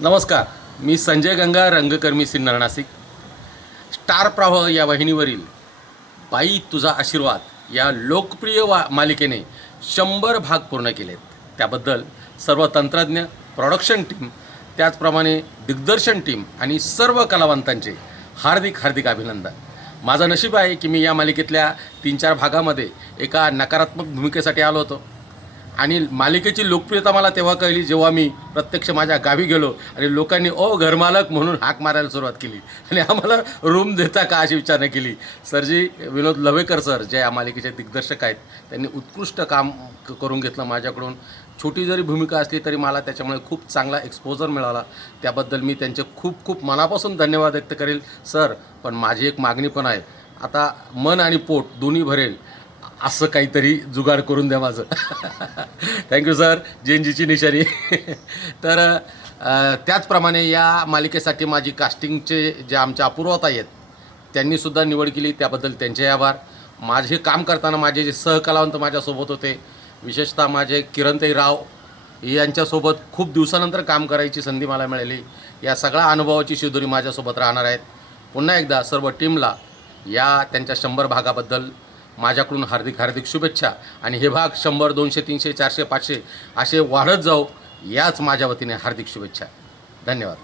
नमस्कार. मी संजय गंगा, रंगकर्मी सिन्नर नाशिक. स्टार प्रवाह या वाहिनीवरील बाई तुझा आशीर्वाद या लोकप्रिय मालिकेने 100 भाग पूर्ण केलेत. त्याबद्दल सर्व तंत्रज्ञ, प्रोडक्शन टीम, त्याचप्रमाणे दिग्दर्शन टीम आणि सर्व कलावंतांचे हार्दिक हार्दिक अभिनंदन. माझं नशीब आहे की मी या मालिकेतल्या 3-4 भागामध्ये एका नकारात्मक भूमिकेसाठी आलो होतो आणि मालिकेची लोकप्रियता मला तेव्हा कळली जेव्हा मी प्रत्यक्ष माझ्या गावी गेलो आणि लोकांनी ओ घरमालक म्हणून हाक मारायला सुरुवात केली आणि आम्हाला रूम देता का अशी विचारणा केली. सरजी विनोद लवेकर सर जे या मालिकेचे दिग्दर्शक आहेत त्यांनी उत्कृष्ट काम करून घेतलं माझ्याकडून. छोटी जरी भूमिका असली तरी मला त्याच्यामुळे खूप चांगला एक्सपोजर मिळाला. त्याबद्दल मी त्यांचे खूप खूप मनापासून धन्यवाद व्यक्त करेल सर. पण माझी एक मागणी पण आहे, आता मन आणि पोट दोन्ही भरेल असं काहीतरी जुगाड करून द्या माझं. थँक्यू सर, जेनजीची निशाणी. तर त्याचप्रमाणे या मालिकेसाठी माझी कास्टिंगचे जे आमच्या अपूर्वता आहेत त्यांनीसुद्धा निवड केली, त्याबद्दल त्यांचे आभार. माझे काम करताना माझे जे सहकलावंत माझ्यासोबत होते, विशेषतः माझे किरणताई राव यांच्यासोबत खूप दिवसानंतर काम करायची संधी मला मिळाली. या सगळ्या अनुभवाची शिदोरी माझ्यासोबत राहणार आहेत. पुन्हा एकदा सर्व टीमला या त्यांच्या 100 भागाबद्दल माझ्याकडून हार्दिक हार्दिक शुभेच्छा. आणि हे भाग 100, 200, 300, 400, 500 असे वाढत जाऊ याच माझ्या वतीने हार्दिक शुभेच्छा. धन्यवाद.